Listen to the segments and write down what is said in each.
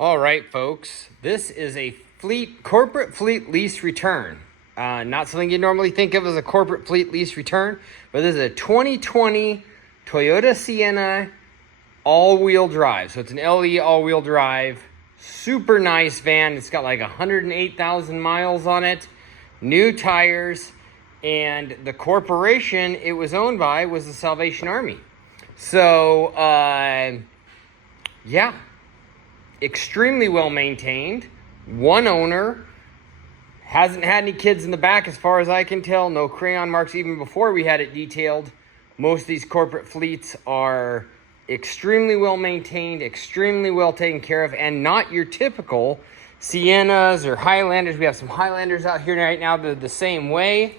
All right, folks, this is a corporate fleet lease return. Not something you normally think of as a corporate fleet lease return, but this is a 2020 Toyota Sienna all-wheel drive. So it's an LE all-wheel drive, super nice van. It's got like 108,000 miles on it, new tires, and the corporation it was owned by was the Salvation Army. So, yeah. Extremely well maintained, one owner, hasn't had any kids in the back as far as I can tell, no crayon marks even before we had it detailed. Most of these corporate fleets are extremely well maintained, extremely well taken care of, and not your typical Siennas or Highlanders. We have some Highlanders out here right now that are the same way.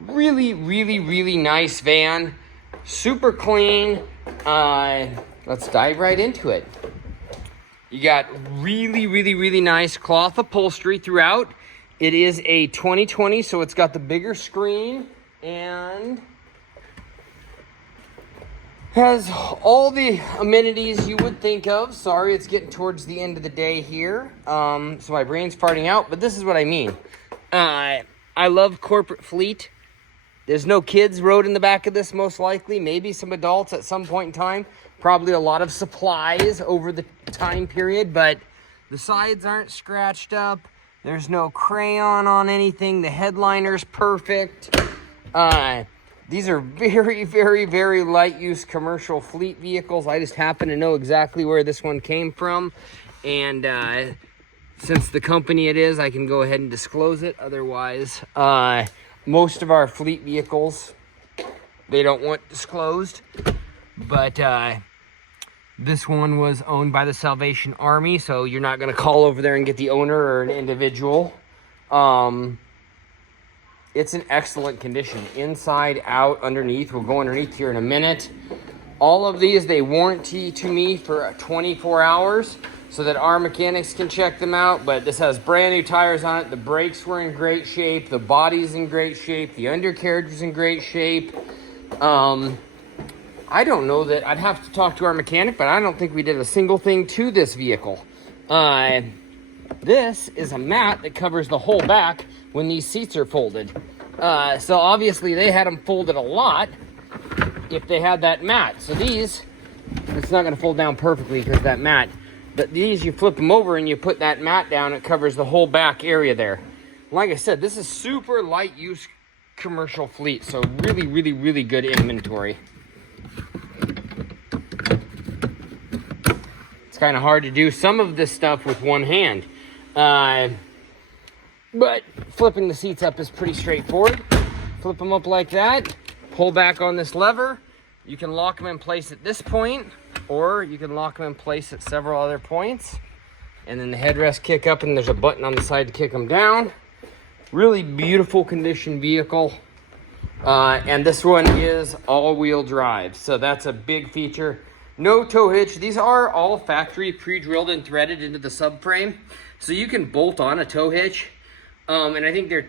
Really, really, really nice van, super clean. Let's dive right into it. You got really, really, really nice cloth upholstery throughout. It is a 2020, so it's got the bigger screen and has all the amenities you would think of. Sorry, it's getting towards the end of the day here, so my brain's farting out, but this is what I mean. I love corporate fleet. There's no kids rode in the back of this, most likely. Maybe some adults at some point in time. Probably a lot of supplies over the time period, but the sides aren't scratched up. There's no crayon on anything. The headliner's perfect. These are very, very, very light use commercial fleet vehicles. I just happen to know exactly where this one came from. And since the company it is, I can go ahead and disclose it. Otherwise, most of our fleet vehicles, they don't want disclosed. But this one was owned by the Salvation Army, so you're not going to call over there and get the owner or an individual. It's in excellent condition, inside, out, underneath. We'll go underneath here in a minute. All of these, they warranty to me for 24 hours so that our mechanics can check them out. But this has brand new tires on it. The brakes were in great shape. The body's in great shape. The undercarriage is in great shape. I don't know that I'd have to talk to our mechanic, but I don't think we did a single thing to this vehicle. This is a mat that covers the whole back when these seats are folded. So obviously they had them folded a lot if they had that mat. So these, it's not going to fold down perfectly because that mat, but these you flip them over and you put that mat down, it covers the whole back area there. Like I said, this is super light use commercial fleet, so really, really, really good inventory. Kind of hard to do some of this stuff with one hand, but flipping the seats up is pretty straightforward. Flip them up like that, pull back on this lever. You can lock them in place at this point, or you can lock them in place at several other points, and then the headrest kick up and there's a button on the side to kick them down. Really beautiful condition vehicle, and this one is all-wheel drive, so that's a big feature. No tow hitch. These are all factory pre-drilled and threaded into the subframe. So you can bolt on a tow hitch. And I think they're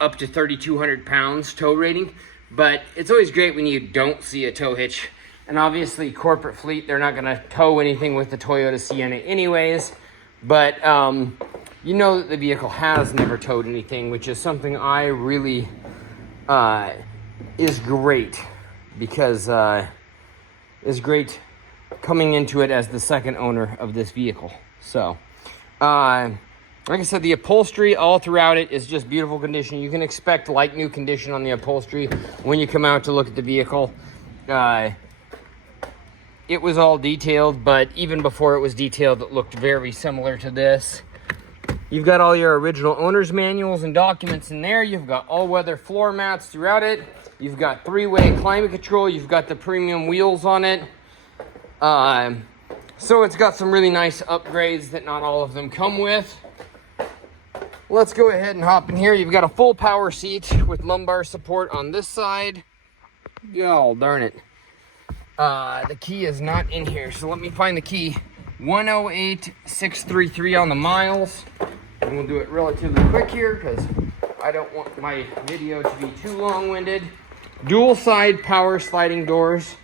up to 3,200 pounds tow rating. But it's always great when you don't see a tow hitch. And obviously corporate fleet, they're not going to tow anything with the Toyota Sienna anyways. But you know that the vehicle has never towed anything, which is something I really is great. Because is great coming into it as the second owner of this vehicle. So, like I said, the upholstery all throughout it is just beautiful condition. You can expect like new condition on the upholstery when you come out to look at the vehicle. It was all detailed, but even before it was detailed, it looked very similar to this. You've got all your original owner's manuals and documents in there. You've got all-weather floor mats throughout it. You've got 3-way climate control. You've got the premium wheels on it. So it's got some really nice upgrades that not all of them come with. Let's go ahead and hop in here. You've got a full power seat with lumbar support on this side. Oh, darn it. The key is not in here, so let me find the key. 108,633 on the miles. And we'll do it relatively quick here because I don't want my video to be too long-winded. Dual side power sliding doors.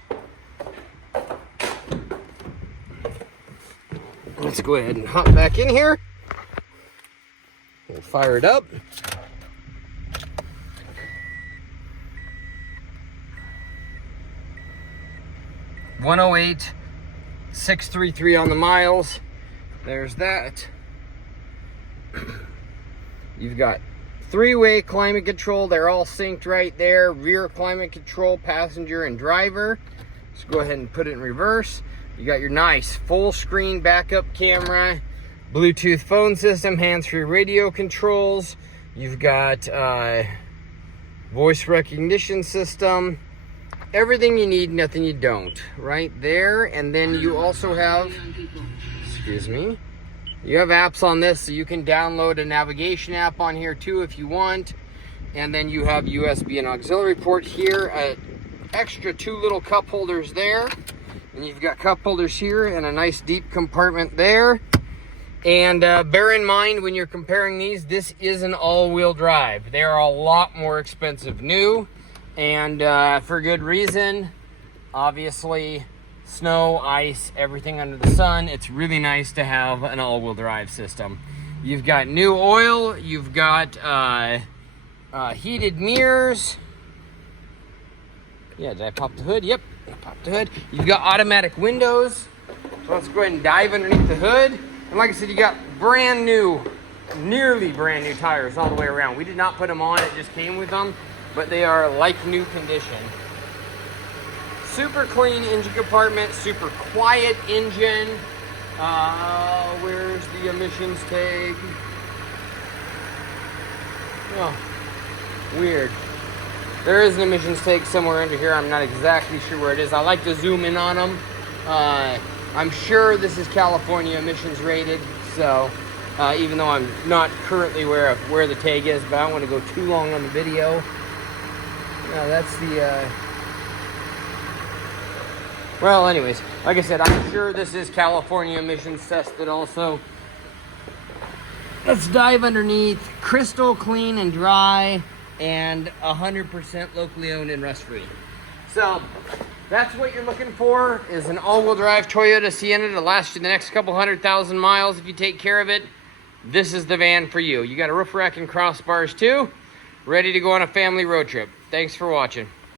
let's go ahead and hop back in here. We'll fire it up. $108,633 on the miles. There's that. You've got three-way climate control. They're all synced right there. Rear climate control, passenger and driver. Let's go ahead and put it in reverse. You got your nice full screen backup camera, Bluetooth phone system, hands-free radio controls. You've got voice recognition system. Everything you need, nothing you don't, right there. And then you also have, excuse me, you have apps on this, so you can download a navigation app on here too if you want. And then you have USB and auxiliary port here, extra 2 little cup holders there. And you've got cup holders here and a nice deep compartment there. And bear in mind when you're comparing these, this is an all-wheel drive. They are a lot more expensive new, and for good reason. Obviously, snow, ice, everything under the sun. It's really nice to have an all-wheel drive system. You've got new oil. You've got heated mirrors. Yeah, did I pop the hood? Yep, I popped the hood. You've got automatic windows. So let's go ahead and dive underneath the hood. And like I said, you got brand new, nearly brand new tires all the way around. We did not put them on, it just came with them, but they are like new condition. Super clean engine compartment, super quiet engine. Where's the emissions tag? Oh, weird. There is an emissions tag somewhere under here. I'm not exactly sure where it is. I like to zoom in on them. I'm sure this is California emissions rated, so even though I'm not currently aware of where the tag is, but I don't want to go too long on the video. No, that's the, well, anyways, like I said, I'm sure this is California emissions tested also. Let's dive underneath. Crystal clean and dry, and 100% locally owned and rust-free. So that's what you're looking for, is an all-wheel drive Toyota Sienna to last you the next couple 100,000 miles if you take care of it. This is the van for you. You got a roof rack and crossbars too, ready to go on a family road trip. Thanks for watching.